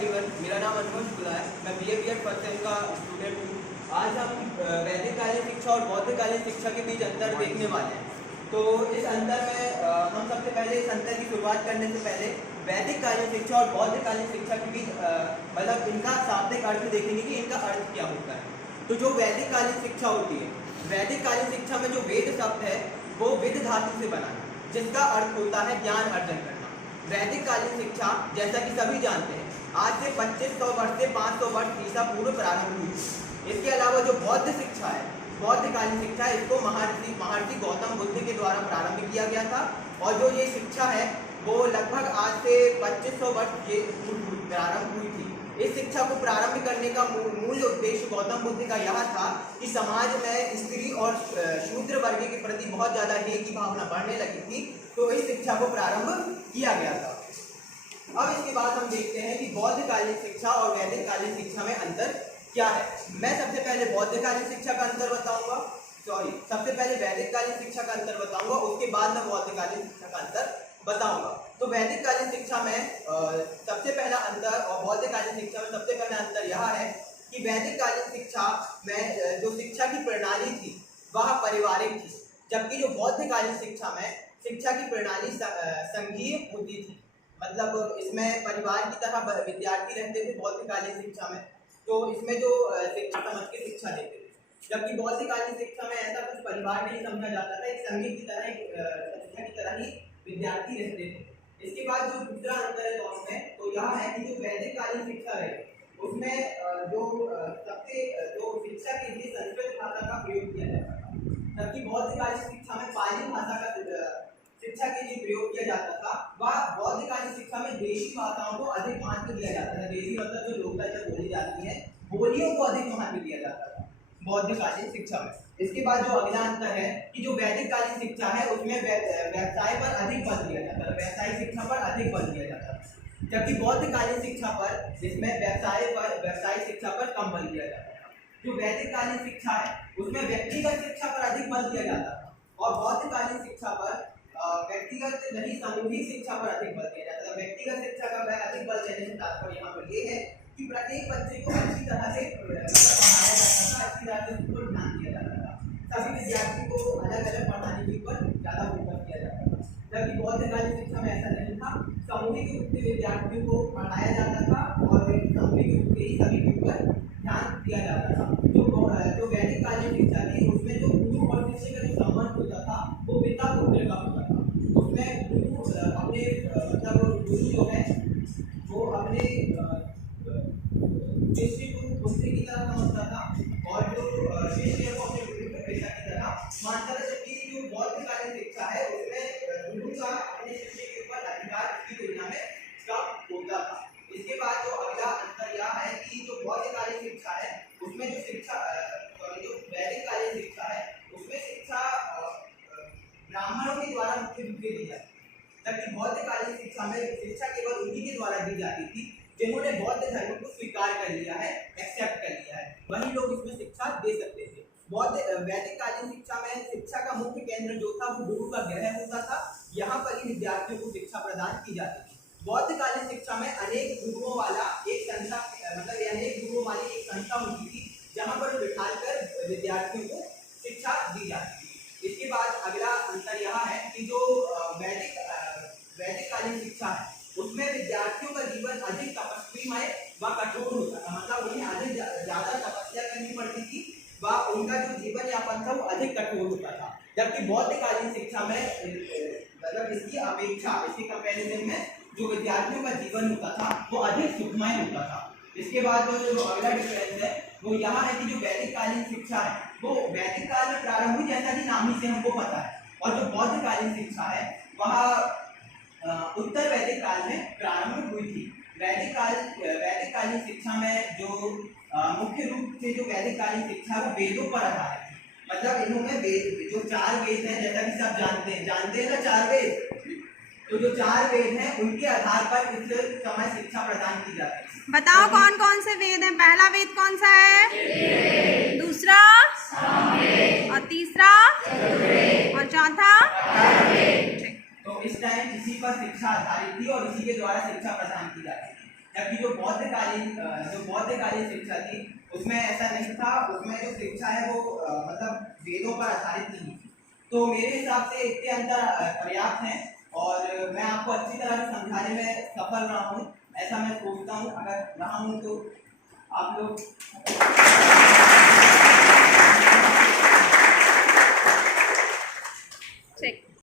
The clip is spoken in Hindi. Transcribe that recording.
एवरीवन, मेरा नाम अनुभव शुक्ला है। मैं BA फर्स्ट सेम का स्टूडेंट हूँ। आज हम वैदिककालीन शिक्षा और बौद्धकालीन शिक्षा के बीच अंतर देखने वाले हैं। तो इस अंतर में हम सबसे पहले इस अंतर की शुरुआत करने से पहले वैदिककालीन शिक्षा और बौद्धकालीन शिक्षा के बीच मतलब इनका शाब्दिक अर्थ देखेंगे कि इनका अर्थ क्या होता है। तो जो वैदिककालीन शिक्षा होती है, वैदिककालीन शिक्षा में जो वेद शब्द है वो विद धातु से बना है, जिसका अर्थ होता है ज्ञान अर्जन करना। वैदिककालीन शिक्षा जैसा कि सभी जानते हैं आज से 2500 वर्ष से 500 वर्ष ईसा पूर्व प्रारंभ हुई। इसके अलावा जो बौद्ध शिक्षा है, बौद्धकालीन शिक्षा, इसको महर्षि गौतम बुद्ध के द्वारा प्रारंभ किया गया था। और जो ये शिक्षा है वो लगभग आज से 2500 वर्ष प्रारंभ हुई थी। इस शिक्षा को प्रारंभ करने का मूल उद्देश्य गौतम बुद्ध का यह था कि समाज में स्त्री और शूद्र वर्ग के प्रति बहुत ज़्यादा हेय की भावना बढ़ने लगी थी, तो इस शिक्षा को प्रारंभ किया गया था। अब इसके बाद हम देखते हैं कि बौद्धकालीन शिक्षा और वैदिककालीन शिक्षा में अंतर क्या है। मैं सबसे पहले बौद्धकालीन शिक्षा का अंतर बताऊंगा, सबसे पहले वैदिककालीन शिक्षा का अंतर बताऊंगा, उसके बाद मैं बौद्धकालीन शिक्षा का अंतर बताऊंगा। तो वैदिककालीन शिक्षा में सबसे पहला अंतर और बौद्धकालीन शिक्षा में सबसे पहला अंतर यह है कि वैदिककालीन शिक्षा में जो शिक्षा की प्रणाली थी वह पारिवारिक थी, जबकि जो बौद्धकालीन शिक्षा में शिक्षा की प्रणाली संघीय होती थी। मतलब इसमें परिवार की तरह विद्यार्थी रहते थे बौद्धकालीन शिक्षा में, तो इसमें जो शिक्षा समझ के शिक्षा देते थे, जबकि बौद्धकालीन शिक्षा में ऐसा कुछ परिवार नहीं समझा जाता था, एक संघीय की तरह शिक्षा की तरह ही विद्यार्थी रहते थे। इसके बाद जो दूसरा अंतर है दोनों में, तो यह है कि जो वैदिककालीन शिक्षा है उसमें जो शिक्षा के लिए संस्कृत भाषा का प्रयोग किया जाता था, जबकि बौद्धकालीन शिक्षा में पाली भाषा का शिक्षा के लिए प्रयोग किया जाता था। वह बौद्धकालीन शिक्षा में देशी भाषाओं को अधिक महत्व दिया जाता था। देशी मतलब जो लोकल में बोली जाती है, बोलियों को अधिक महत्व दिया जाता था बौद्धकालीन शिक्षा में। इसके बाद जो अगला अंतर है कि जो वैदिककालीन शिक्षा है उसमें व्यवसाय पर अधिक बल दिया जाता है, व्यवसायिक शिक्षा पर अधिक बल दिया जाता है, जबकि बौद्धकालीन शिक्षा पर जिसमें व्यवसायिक शिक्षा पर कम बल दिया जाता है। जो वैदिककालीन शिक्षा है उसमें व्यक्तिगत शिक्षा पर अधिक बल दिया जाता था और बौद्धकालीन शिक्षा पर व्यक्तिगत नहीं सामूहिक शिक्षा पर अधिक बल दिया जाता है। व्यक्तिगत शिक्षा का अधिक बल देने से तात्पर्य यहाँ पर ये है कि प्रत्येक बच्चे को अच्छी तरह से पढ़ाया जाता था, अच्छी तरह से उस पर ध्यान दिया जाता था। सभी विद्यार्थी को अलग अलग पढ़ाने के ऊपर ज़्यादा फोकस किया जाता था, जबकि बौद्धकालीन शिक्षा में ऐसा नहीं था। सामूहिक रूप से विद्यार्थियों को पढ़ाया जाता था और सामूहिक रूप से ही सभी के ऊपर ध्यान दिया जाता था। जो वैदिककालीन शिक्षा थी उसमें जो गुरु और शिष्य का जो संबंध होता था वो पिता पुत्र का होता था। उसमें गुरु अपने मतलब गुरु जो है वो अपने शिष्य को पुत्र की तरह समझता था और जो शिष्य को अपने गुरु के पिता की तरह मानता था। जबकि जो बौद्धकालीन शिक्षा है उसमें गुरु का अपने शिष्य के ऊपर अधिकार की तुलना में कम होता था। इसके बाद जो अगला अंतर यह है कि जो बौद्धकालीन शिक्षा है उसमें जो जो वैदिककालीन शिक्षा है उसमें शिक्षा ब्राह्मणों के द्वारा मुख्य रूप से दी जाती है, जबकि बौद्धकालीन शिक्षा में शिक्षा केवल उन्हीं के द्वारा दी जाती थी जिन्होंने बौद्ध धर्म को स्वीकार कर लिया है, एक्सेप्ट कर लिया है, वही लोग इसमें शिक्षा दे सकते थे। वैदिककालीन शिक्षा में शिक्षा का मुख्य केंद्र जो था वो गुरु का गृह होता था, यहाँ पर ही विद्यार्थियों को शिक्षा प्रदान की जाती थी। बौद्धकालीन शिक्षा में अनेक गुरुओं वाला एक संस्था मतलब अनेक गुरुओं वाली एक संस्था होती थी जहाँ पर बिठाकर विद्यार्थियों को शिक्षा दी जाती थी। इसके बाद अगला अंतर यह है कि जो वैदिककालीन शिक्षा है उसमें विद्यार्थियों का जीवन अधिक तपस्वीमय व कठोर होता था, मतलब उन्हें अधिक ज़्यादा तपस्या करनी पड़ती थी व उनका जो जीवन यापन था वो अधिक कठोर होता था। जबकि बौद्धकालीन शिक्षा में मतलब इसकी अपेक्षा, इसके कंपेरिजन में जो विद्यार्थियों का जीवन होता था वो अधिक सुखमय होता था। इसके बाद जो अगला डिफरेंस है वो यहाँ है कि जो वैदिककालीन शिक्षा है वो वैदिक काल में प्रारंभ हुई, जैसा कि नाम ही से हमको पता है, और जो बौद्धकालीन शिक्षा है वह उत्तर वैदिक काल में प्रारंभ हुई थी। वैदिककालीन शिक्षा में जो मुख्य रूप से जो वैदिककालीन शिक्षा है वो वेदों पर आधारित है। मतलब इन्होंने जो 4 वेद हैं, जैसा कि सब जानते हैं ना 4 वेद, तो जो 4 वेद हैं उनके आधार पर इस समय शिक्षा प्रदान की जाती है। बताओ कौन कौन से वेद हैं। पहला वेद कौन सा है? दूसरा और तीसरा और चौथा। तो इस टाइम इसी पर शिक्षा आधारित थी और इसी के द्वारा शिक्षा प्रदान की जाती थी। जबकि जो बौद्धकालीन शिक्षा थी उसमें ऐसा नहीं था। उसमें जो शिक्षा है वो मतलब वेदों पर आधारित नहीं थी। तो मेरे हिसाब से इतने अंतर पर्याप्त हैं और मैं आपको अच्छी तरह से समझाने में सफल रहा हूँ, ऐसा मैं सोचता हूँ। अगर रहा हूँ तो आप लोग